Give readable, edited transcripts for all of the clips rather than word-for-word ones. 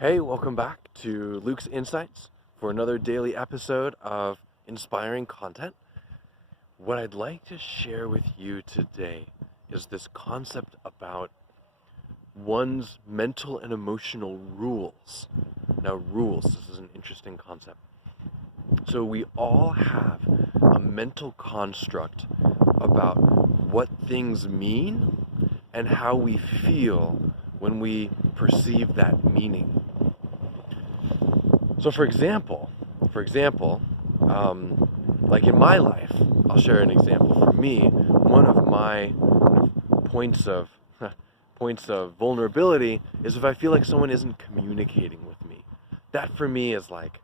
Hey, welcome back to Luke's Insights for another daily episode of inspiring content. What I'd like to share with you today is this concept about one's mental and emotional rules. Now, rules, this is an interesting concept. So we all have a mental construct about what things mean and how we feel when we perceive that meaning. So for example, like in my life, I'll share an example. For me, one of my points of vulnerability is if I feel like someone isn't communicating with me. That for me is like,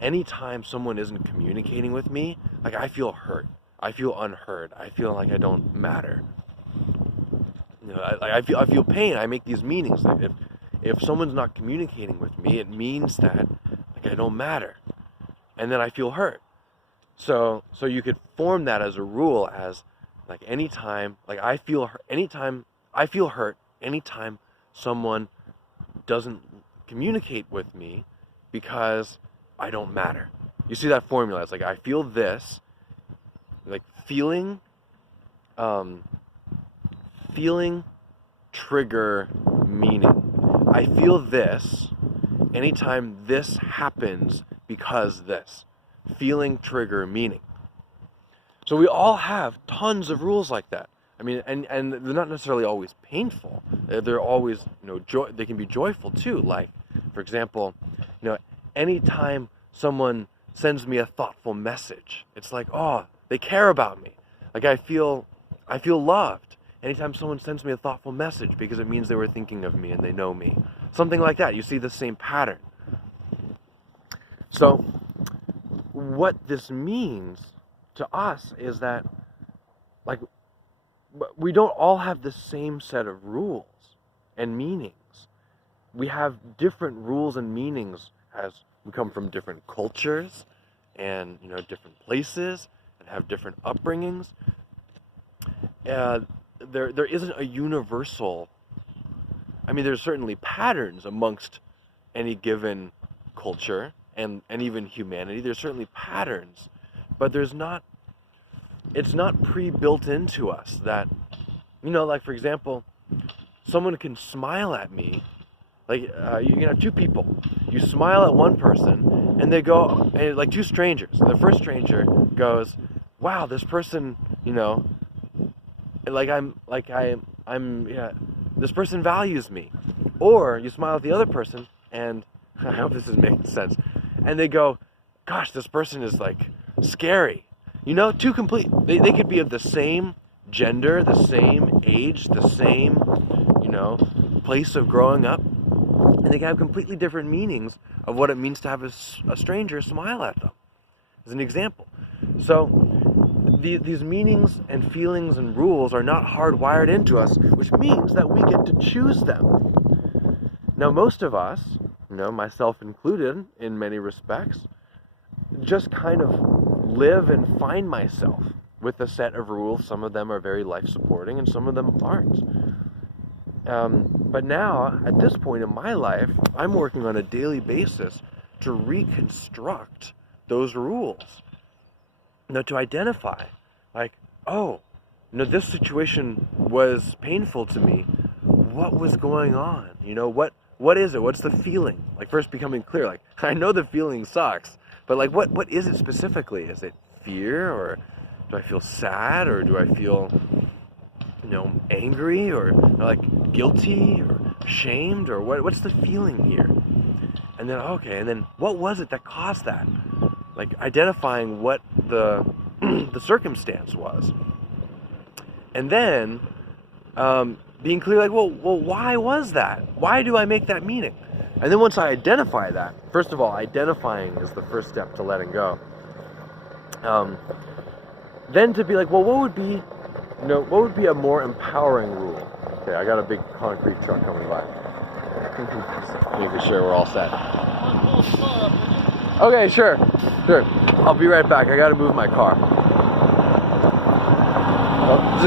anytime someone isn't communicating with me, like I feel hurt. I feel unheard. I feel like I don't matter. You know, I feel pain. I make these meanings. Like if someone's not communicating with me, it means that like I don't matter, and then I feel hurt. So you could form that as a rule, as like anytime I feel hurt anytime someone doesn't communicate with me because I don't matter. You see that formula? It's like I feel this, like feeling trigger meaning. I feel this anytime this happens because this. Feeling trigger meaning. So we all have tons of rules like that. I mean, and they're not necessarily always painful. They're always, they can be joyful too. Like, for example, anytime someone sends me a thoughtful message, it's like, oh, they care about me. Like I feel loved anytime someone sends me a thoughtful message because it means they were thinking of me and they know me. Something like that. You see the same pattern. So what this means to us is that, like, we don't all have the same set of rules and meanings. We have different rules and meanings as we come from different cultures and, different places and have different upbringings. There isn't a universal, there's certainly patterns amongst any given culture and even humanity. There's certainly patterns, but it's not pre-built into us that, like for example, someone can smile at me. Like you can have two people. You smile at one person, and they go, like two strangers. The first stranger goes, "Wow, this person, this person values me." Or you smile at the other person, and I hope this is making sense, and they go, "Gosh, this person is like scary." Two complete. They could be of the same gender, the same age, the same, place of growing up. And they can have completely different meanings of what it means to have a stranger smile at them, as an example. So these meanings and feelings and rules are not hardwired into us, which means that we get to choose them. Now, most of us, myself included in many respects, just kind of live and find myself with a set of rules. Some of them are very life-supporting and some of them aren't. But now, at this point in my life, I'm working on a daily basis to reconstruct those rules. To identify, like, oh, this situation was painful to me. What was going on? What is it? What's the feeling? Like, first becoming clear, like, I know the feeling sucks, but like, what is it specifically? Is it fear, or do I feel sad, or do I feel, angry, or like guilty, or shamed, or what's the feeling here? And then, okay, and then what was it that caused that? Like identifying what the the circumstance was. And then being clear, like, well, why was that? Why do I make that meaning? And then once I identify that, first of all, identifying is the first step to letting go. Then to be like, well, what would be a more empowering rule? Okay, I got a big concrete truck coming by. Making sure we're all set. Okay, sure. I'll be right back. I got to move my car. Oh,